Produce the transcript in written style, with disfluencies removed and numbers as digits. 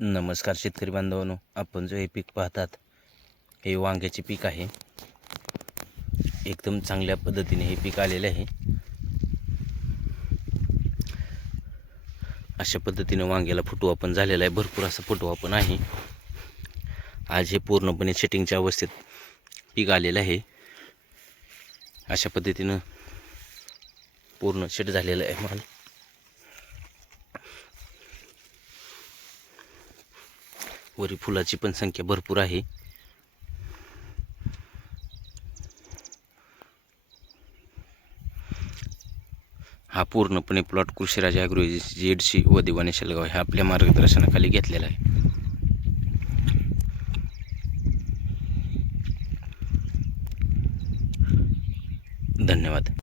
नमस्कार शेतकरी बांधवांनो, आपण जो हे पीक पाहतात हे वांग्याचे पीक आहे. एकदम चांगल्या पद्धतीने हे पीक आलेले आहे. अशा पद्धतीने वांग्याला फुटवा पण झालेला आहे, भरपूर असा फुटवा पण आहे. आज हे पूर्णपणे सेटिंगच्या अवस्थेत पीक आलेलं आहे. अशा पद्धतीनं पूर्ण सेट झालेलं आहे माल. वरी फुलाची पण संख्या भरपूर आहे. हा पूर्णपणे प्लॉट कृषीराज ॲग्रो एजन्सी व दिवाणी शेलगाव ह्या आपल्या मार्गदर्शनाखाली घेतलेला आहे. धन्यवाद.